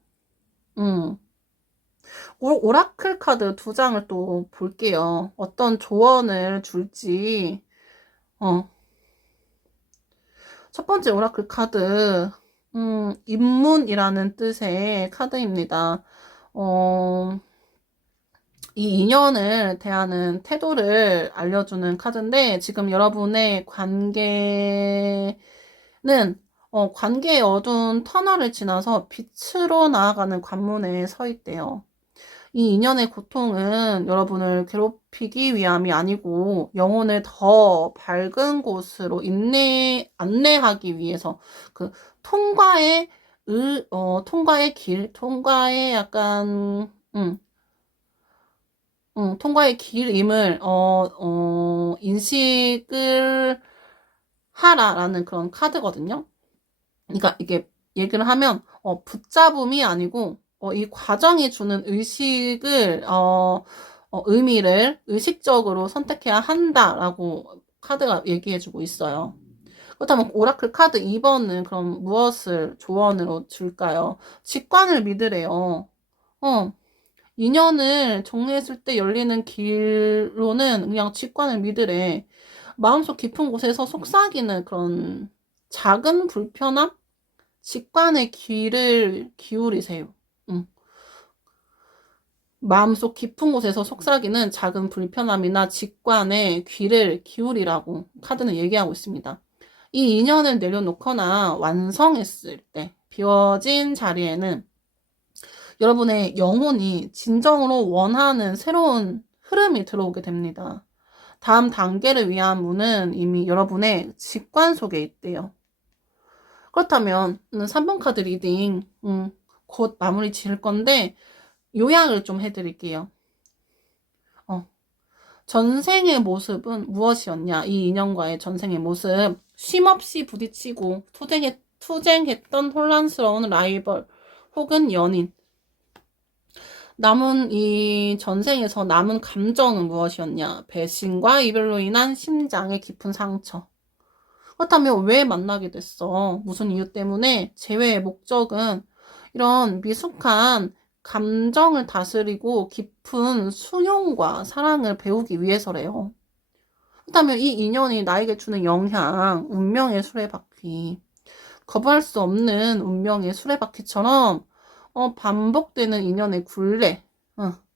오라클 카드 두 장을 또 볼게요. 어떤 조언을 줄지. 첫 번째 오라클 카드. 입문이라는 뜻의 카드입니다. 이 인연을 대하는 태도를 알려주는 카드인데, 지금 여러분의 관계는, 관계의 어두운 터널을 지나서 빛으로 나아가는 관문에 서 있대요. 이 인연의 고통은 여러분을 괴롭히기 위함이 아니고 영혼을 더 밝은 곳으로 안내하기 위해서 그 통과의 통과의 길, 통과의 약간 통과의 길임을 인식을 하라라는 그런 카드거든요. 그러니까 이게 얘기를 하면 붙잡음이 아니고 이 과정이 주는 의미를 의식적으로 선택해야 한다라고 카드가 얘기해주고 있어요. 그렇다면 오라클 카드 2번은 그럼 무엇을 조언으로 줄까요? 직관을 믿으래요. 인연을 정리했을 때 열리는 길로는 그냥 직관을 믿으래. 마음속 깊은 곳에서 속삭이는 그런 작은 불편함? 직관의 귀를 기울이세요. 마음속 깊은 곳에서 속삭이는 작은 불편함이나 직관의 귀를 기울이라고 카드는 얘기하고 있습니다. 이 인연을 내려놓거나 완성했을 때 비워진 자리에는 여러분의 영혼이 진정으로 원하는 새로운 흐름이 들어오게 됩니다. 다음 단계를 위한 문은 이미 여러분의 직관 속에 있대요. 그렇다면 3번 카드 리딩 곧 마무리 지을 건데 요약을 좀 해드릴게요. 전생의 모습은 무엇이었냐? 이 인연과의 전생의 모습, 쉼없이 부딪히고 투쟁했던 혼란스러운 라이벌 혹은 연인, 이 전생에서 남은 감정은 무엇이었냐? 배신과 이별로 인한 심장의 깊은 상처. 그렇다면 왜 만나게 됐어? 무슨 이유 때문에? 재회의 목적은 이런 미숙한 감정을 다스리고 깊은 수용과 사랑을 배우기 위해서래요. 그렇다면 이 인연이 나에게 주는 영향, 운명의 수레바퀴, 거부할 수 없는 운명의 수레바퀴처럼 반복되는 인연의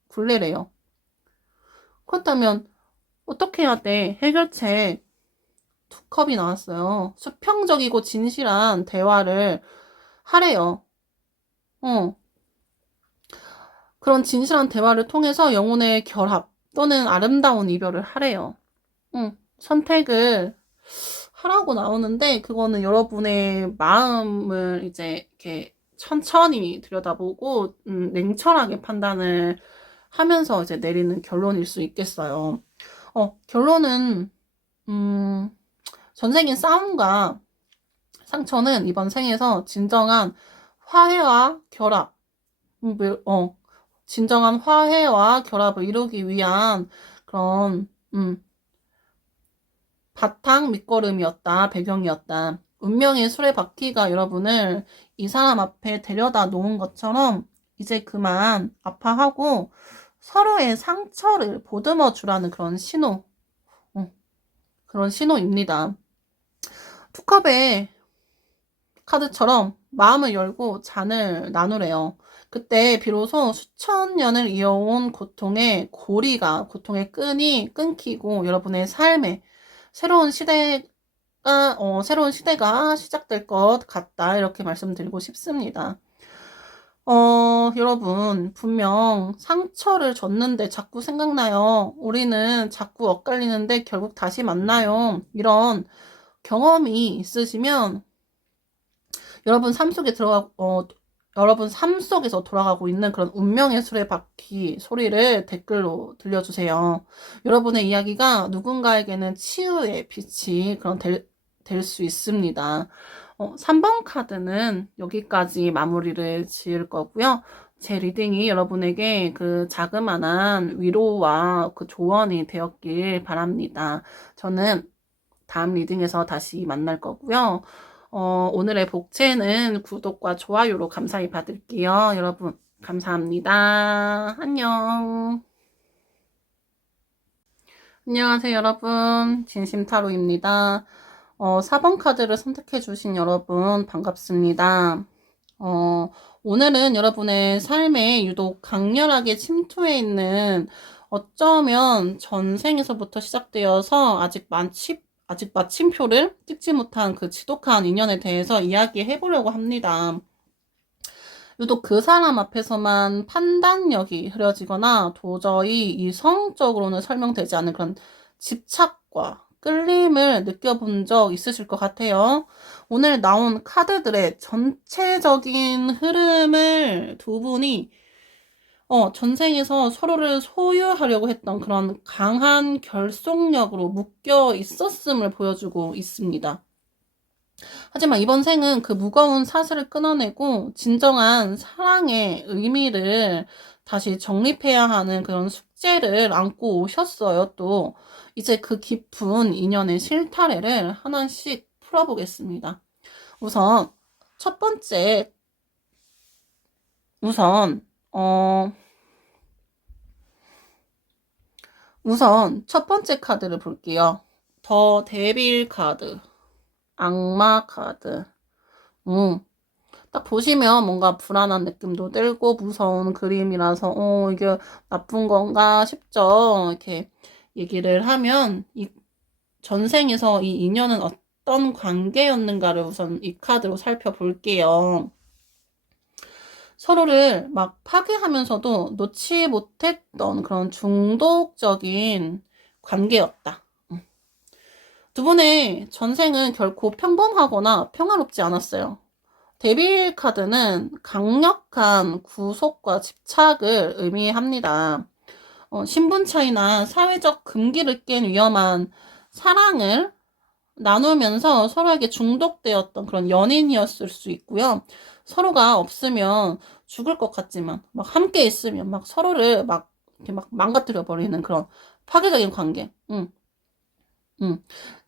굴레래요. 그렇다면 어떻게 해야 돼? 해결책 2컵이 나왔어요. 수평적이고 진실한 대화를 하래요. 그런 진실한 대화를 통해서 영혼의 결합 또는 아름다운 이별을 하래요. 선택을 하라고 나오는데 그거는 여러분의 마음을 이제 이렇게 천천히 들여다보고 냉철하게 판단을 하면서 이제 내리는 결론일 수 있겠어요. 결론은 전생의 싸움과 상처는 이번 생에서 진정한 화해와 결합, 진정한 화해와 결합을 이루기 위한 그런 바탕 밑거름이었다, 배경이었다. 운명의 수레바퀴가 여러분을 이 사람 앞에 데려다 놓은 것처럼 이제 그만 아파하고 서로의 상처를 보듬어 주라는 그런 그런 신호입니다. 2컵의 카드처럼 마음을 열고 잔을 나누래요. 그때 비로소 수천 년을 이어온 고통의 고통의 끈이 끊기고 여러분의 삶에 새로운 시대가 시작될 것 같다. 이렇게 말씀드리고 싶습니다. 여러분, 분명 상처를 줬는데 자꾸 생각나요. 우리는 자꾸 엇갈리는데 결국 다시 만나요. 이런 경험이 있으시면 여러분 삶 속에서 돌아가고 있는 그런 운명의 수레바퀴 소리를 댓글로 들려주세요. 여러분의 이야기가 누군가에게는 치유의 빛이 될 수 있습니다. 3번 카드는 여기까지 마무리를 지을 거고요. 제 리딩이 여러분에게 그 자그마한 위로와 그 조언이 되었길 바랍니다. 저는 다음 리딩에서 다시 만날 거고요. 오늘의 복채는 구독과 좋아요로 감사히 받을게요. 여러분, 감사합니다. 안녕. 안녕하세요, 여러분. 진심타로입니다. 4번 카드를 선택해 주신 여러분 반갑습니다. 오늘은 여러분의 삶에 유독 강렬하게 침투해 있는 어쩌면 전생에서부터 시작되어서 아직 마침표를 찍지 못한 그 지독한 인연에 대해서 이야기해 보려고 합니다. 유독 그 사람 앞에서만 판단력이 흐려지거나 도저히 이성적으로는 설명되지 않는 그런 집착과 끌림을 느껴본 적 있으실 것 같아요. 오늘 나온 카드들의 전체적인 흐름을 두 분이 전생에서 서로를 소유하려고 했던 그런 강한 결속력으로 묶여 있었음을 보여주고 있습니다. 하지만 이번 생은 그 무거운 사슬을 끊어내고 진정한 사랑의 의미를 다시 정립해야 하는 그런 숙제를 안고 오셨어요. 또 이제 그 깊은 인연의 실타래를 하나씩 풀어보겠습니다. 우선 첫 번째 우선 어 우선 첫 번째 카드를 볼게요. 더 데빌 카드, 악마 카드. 딱 보시면 뭔가 불안한 느낌도 들고 무서운 그림이라서 이게 나쁜 건가 싶죠. 이렇게 얘기를 하면 이 전생에서 이 인연은 어떤 관계였는가를 우선 이 카드로 살펴볼게요. 서로를 막 파괴하면서도 놓지 못했던 그런 중독적인 관계였다. 두 분의 전생은 결코 평범하거나 평화롭지 않았어요. 데빌 카드는 강력한 구속과 집착을 의미합니다. 신분 차이나 사회적 금기를 깬 위험한 사랑을 나누면서 서로에게 중독되었던 그런 연인이었을 수 있고요. 서로가 없으면 죽을 것 같지만 막 함께 있으면 막 서로를 막 이렇게 막 망가뜨려 버리는 그런 파괴적인 관계.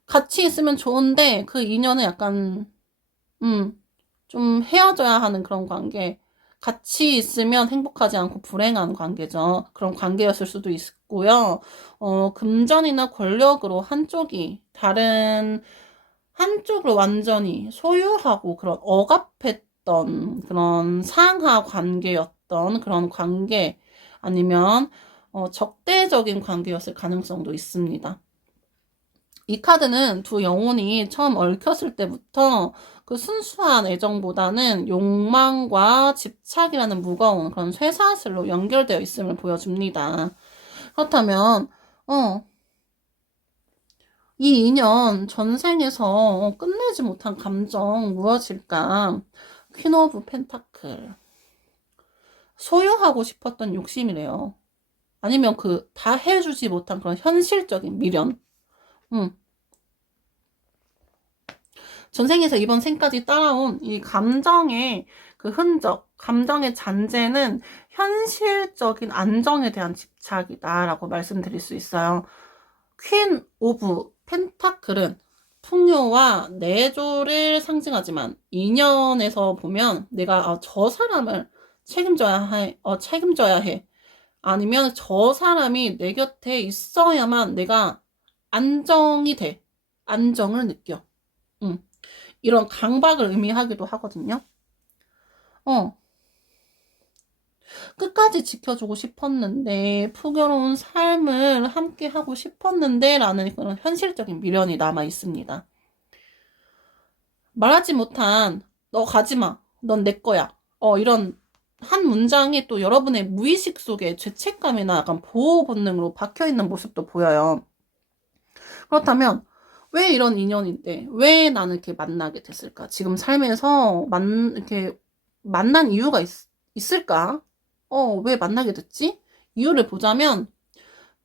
같이 있으면 좋은데 그 인연은 약간 좀 헤어져야 하는 그런 관계. 같이 있으면 행복하지 않고 불행한 관계죠. 그런 관계였을 수도 있고요. 금전이나 권력으로 다른 한쪽을 완전히 소유하고 그런 억압했던 그런 상하 관계였던 그런 관계 아니면 적대적인 관계였을 가능성도 있습니다. 이 카드는 두 영혼이 처음 얽혔을 때부터 그 순수한 애정보다는 욕망과 집착이라는 무거운 그런 쇠사슬로 연결되어 있음을 보여줍니다. 그렇다면, 이 인연 전생에서 끝내지 못한 감정 무엇일까? 퀸 오브 펜타클. 소유하고 싶었던 욕심이래요. 아니면 다 해주지 못한 그런 현실적인 미련. 전생에서 이번 생까지 따라온 이 감정의 그 흔적, 감정의 잔재는 현실적인 안정에 대한 집착이다라고 말씀드릴 수 있어요. 퀸 오브 펜타클은 풍요와 내조를 상징하지만 인연에서 보면 내가 저 사람을 책임져야 해. 아니면 저 사람이 내 곁에 있어야만 내가 안정이 돼. 안정을 느껴. 이런 강박을 의미하기도 하거든요. 끝까지 지켜주고 싶었는데, 풍요로운 삶을 함께 하고 싶었는데, 라는 그런 현실적인 미련이 남아 있습니다. 말하지 못한, 너 가지 마. 넌 내 거야. 이런 한 문장이 또 여러분의 무의식 속에 죄책감이나 약간 보호 본능으로 박혀 있는 모습도 보여요. 그렇다면, 왜 이런 인연인데, 왜 나는 이렇게 만나게 됐을까? 지금 삶에서 이렇게 만난 이유가 있을까? 왜 만나게 됐지? 이유를 보자면,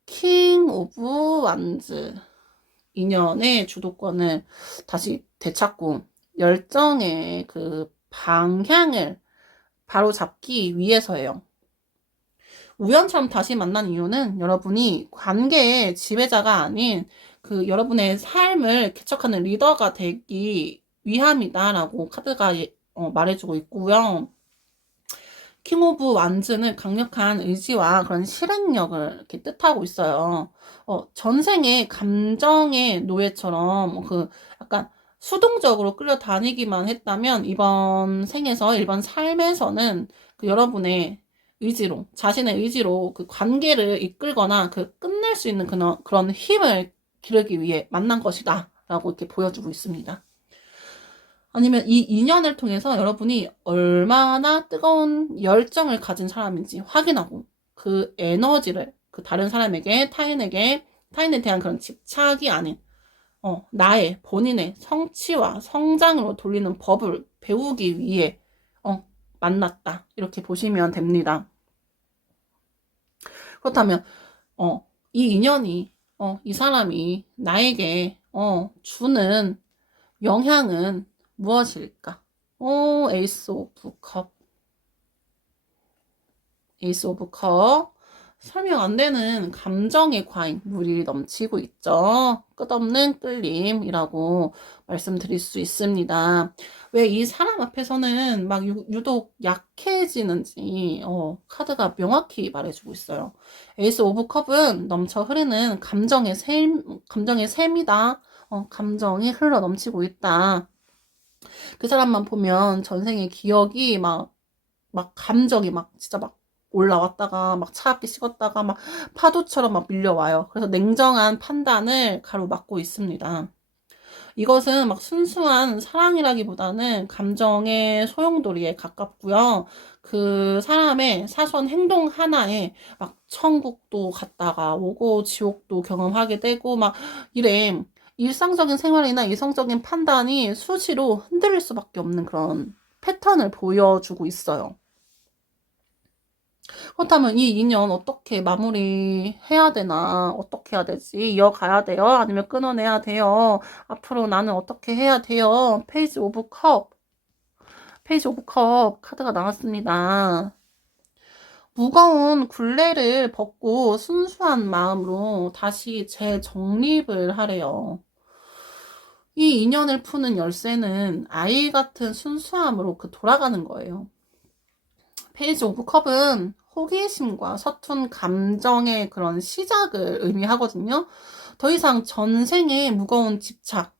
킹 오브 완즈. 인연의 주도권을 다시 되찾고, 열정의 그 방향을 바로 잡기 위해서예요. 우연처럼 다시 만난 이유는 여러분이 관계의 지배자가 아닌 그 여러분의 삶을 개척하는 리더가 되기 위함이다라고 카드가 말해주고 있고요. 킹 오브 완즈는 강력한 의지와 그런 실행력을 이렇게 뜻하고 있어요. 전생의 감정의 노예처럼 그 약간 수동적으로 끌려다니기만 했다면 이번 생에서, 이번 삶에서는 그 여러분의 의지로, 자신의 의지로 그 관계를 이끌거나 그 끝낼 수 있는 그런 힘을 기르기 위해 만난 것이다 라고 이렇게 보여주고 있습니다. 아니면 이 인연을 통해서 여러분이 얼마나 뜨거운 열정을 가진 사람인지 확인하고 그 에너지를 그 다른 사람에게, 타인에 대한 그런 집착이 아닌 나의 본인의 성취와 성장으로 돌리는 법을 배우기 위해 만났다, 이렇게 보시면 됩니다. 그렇다면 이 인연이 이 사람이 나에게 주는 영향은 무엇일까? 에이스 오브 컵. 에이스 오브 컵. 설명 안 되는 감정의 과잉, 물이 넘치고 있죠. 끝없는 끌림이라고 말씀드릴 수 있습니다. 왜 이 사람 앞에서는 막 유독 약해지는지 카드가 명확히 말해주고 있어요. 에이스 오브 컵은 넘쳐 흐르는 감정의 샘이다. 감정이 흘러 넘치고 있다. 그 사람만 보면 전생의 기억이 감정이 진짜 올라왔다가 차갑게 식었다가 파도처럼 밀려와요. 그래서 냉정한 판단을 가로막고 있습니다. 이것은 순수한 사랑이라기보다는 감정의 소용돌이에 가깝고요. 그 사람의 사소한 행동 하나에 천국도 갔다가 오고 지옥도 경험하게 되고 이래 일상적인 생활이나 이성적인 판단이 수시로 흔들릴 수밖에 없는 그런 패턴을 보여주고 있어요. 그렇다면 이 인연 어떻게 마무리해야 되나? 어떻게 해야 되지? 이어가야 돼요? 아니면 끊어내야 돼요? 앞으로 나는 어떻게 해야 돼요? 페이지 오브 컵. 페이지 오브 컵 카드가 나왔습니다. 무거운 굴레를 벗고 순수한 마음으로 다시 재정립을 하래요. 이 인연을 푸는 열쇠는 아이 같은 순수함으로 돌아가는 거예요. 페이지 오브 컵은 호기심과 서툰 감정의 그런 시작을 의미하거든요. 더 이상 전생의 무거운 집착이나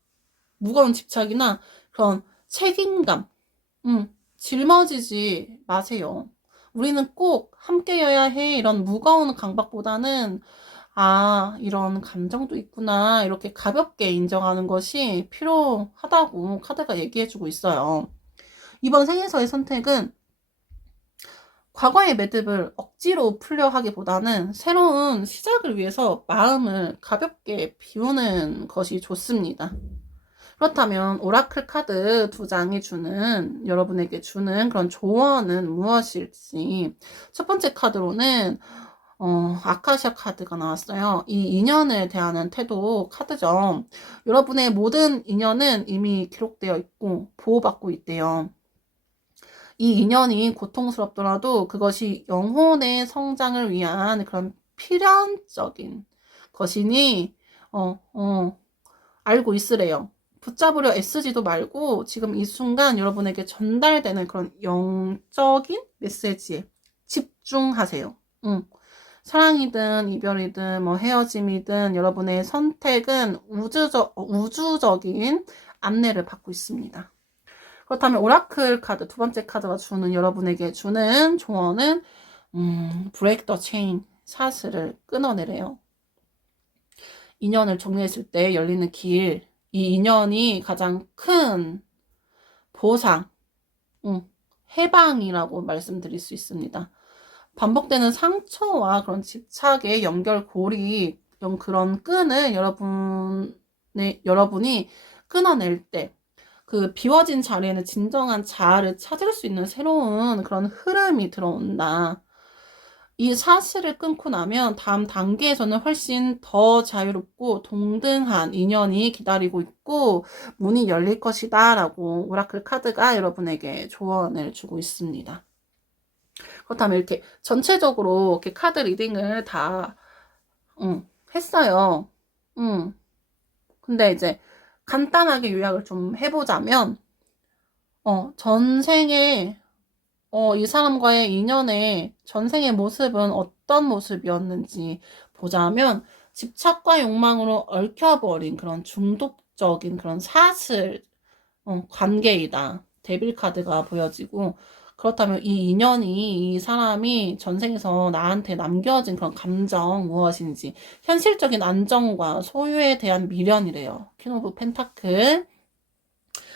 그런 책임감, 짊어지지 마세요. 우리는 꼭 함께여야 해, 이런 무거운 강박보다는 이런 감정도 있구나, 이렇게 가볍게 인정하는 것이 필요하다고 카드가 얘기해주고 있어요. 이번 생에서의 선택은 과거의 매듭을 억지로 풀려 하기보다는 새로운 시작을 위해서 마음을 가볍게 비우는 것이 좋습니다. 그렇다면 오라클 카드 2장이 여러분에게 주는 그런 조언은 무엇일지. 첫 번째 카드로는 아카시아 카드가 나왔어요. 이 인연을 대하는 태도 카드죠. 여러분의 모든 인연은 이미 기록되어 있고 보호받고 있대요. 이 인연이 고통스럽더라도 그것이 영혼의 성장을 위한 그런 필연적인 것이니 알고 있으래요. 붙잡으려 애쓰지도 말고 지금 이 순간 여러분에게 전달되는 그런 영적인 메시지에 집중하세요. 사랑이든 이별이든 헤어짐이든 여러분의 선택은 우주적인 안내를 받고 있습니다. 그렇다면 오라클 카드, 두 번째 카드가 여러분에게 주는 조언은 브레이크 더 체인, 사슬을 끊어내래요. 인연을 정리했을 때 열리는 길, 이 인연이 가장 큰 보상, 해방이라고 말씀드릴 수 있습니다. 반복되는 상처와 그런 집착의 연결고리, 그런 끈을 여러분이 끊어낼 때 그 비워진 자리에는 진정한 자아를 찾을 수 있는 새로운 그런 흐름이 들어온다. 이 사실을 끊고 나면 다음 단계에서는 훨씬 더 자유롭고 동등한 인연이 기다리고 있고 문이 열릴 것이다 라고 오라클 카드가 여러분에게 조언을 주고 있습니다. 그렇다면 이렇게 전체적으로 이렇게 카드 리딩을 다 했어요. 근데 이제 간단하게 요약을 좀 해보자면 전생에 이 사람과의 인연의 전생의 모습은 어떤 모습이었는지 보자면 집착과 욕망으로 얽혀버린 그런 중독적인 그런 사슬 관계이다. 데빌 카드가 보여지고 그렇다면 이 인연이 이 사람이 전생에서 나한테 남겨진 그런 감정 무엇인지 현실적인 안정과 소유에 대한 미련이래요. 퀸 오브 펜타클.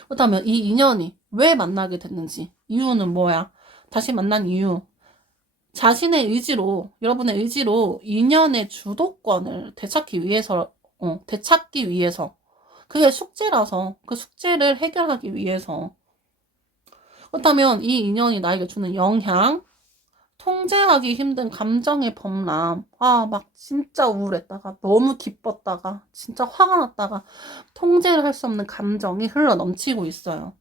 그렇다면 이 인연이 왜 만나게 됐는지 이유는 뭐야? 다시 만난 이유. 자신의 의지로, 여러분의 의지로 인연의 주도권을 되찾기 위해서. 그게 숙제라서, 그 숙제를 해결하기 위해서. 그렇다면 이 인연이 나에게 주는 영향, 통제하기 힘든 감정의 범람, 막 진짜 우울했다가, 너무 기뻤다가, 진짜 화가 났다가, 통제를 할 수 없는 감정이 흘러 넘치고 있어요.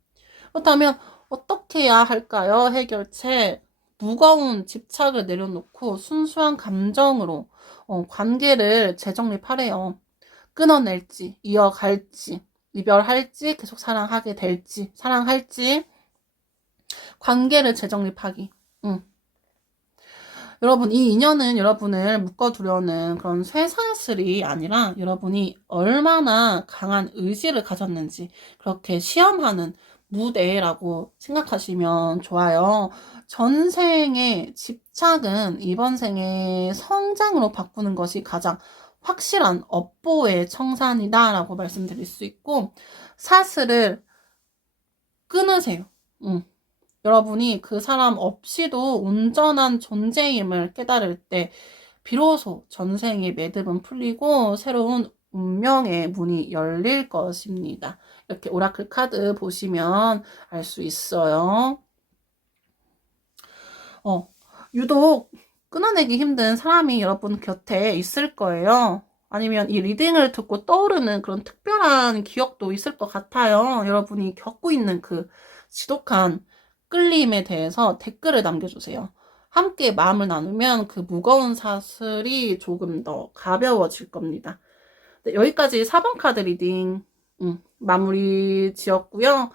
그렇다면 어떻게 해야 할까요? 해결책. 무거운 집착을 내려놓고 순수한 감정으로 관계를 재정립하래요. 끊어낼지, 이어갈지, 이별할지, 계속 사랑할지, 관계를 재정립하기. 여러분, 이 인연은 여러분을 묶어두려는 그런 쇠사슬이 아니라 여러분이 얼마나 강한 의지를 가졌는지 그렇게 시험하는 무대라고 생각하시면 좋아요. 전생의 집착은 이번 생의 성장으로 바꾸는 것이 가장 확실한 업보의 청산이다라고 말씀드릴 수 있고, 사슬을 끊으세요. 여러분이 그 사람 없이도 온전한 존재임을 깨달을 때 비로소 전생의 매듭은 풀리고 새로운 운명의 문이 열릴 것입니다. 이렇게 오라클 카드 보시면 알 수 있어요. 유독 끊어내기 힘든 사람이 여러분 곁에 있을 거예요. 아니면 이 리딩을 듣고 떠오르는 그런 특별한 기억도 있을 것 같아요. 여러분이 겪고 있는 그 지독한 끌림에 대해서 댓글을 남겨주세요. 함께 마음을 나누면 그 무거운 사슬이 조금 더 가벼워질 겁니다. 네, 여기까지 4번 카드 리딩 마무리 지었고요.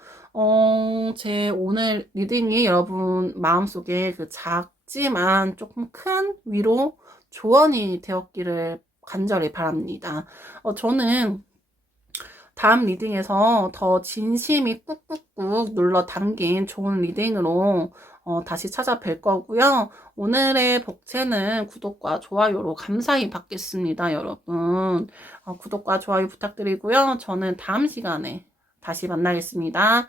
제 오늘 리딩이 여러분 마음속에 그 작지만 조금 큰 위로 조언이 되었기를 간절히 바랍니다. 저는 다음 리딩에서 더 진심이 꾹꾹꾹 눌러 담긴 좋은 리딩으로 다시 찾아뵐 거고요. 오늘의 복채는 구독과 좋아요로 감사히 받겠습니다, 여러분. 구독과 좋아요 부탁드리고요. 저는 다음 시간에 다시 만나겠습니다.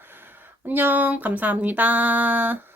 안녕, 감사합니다.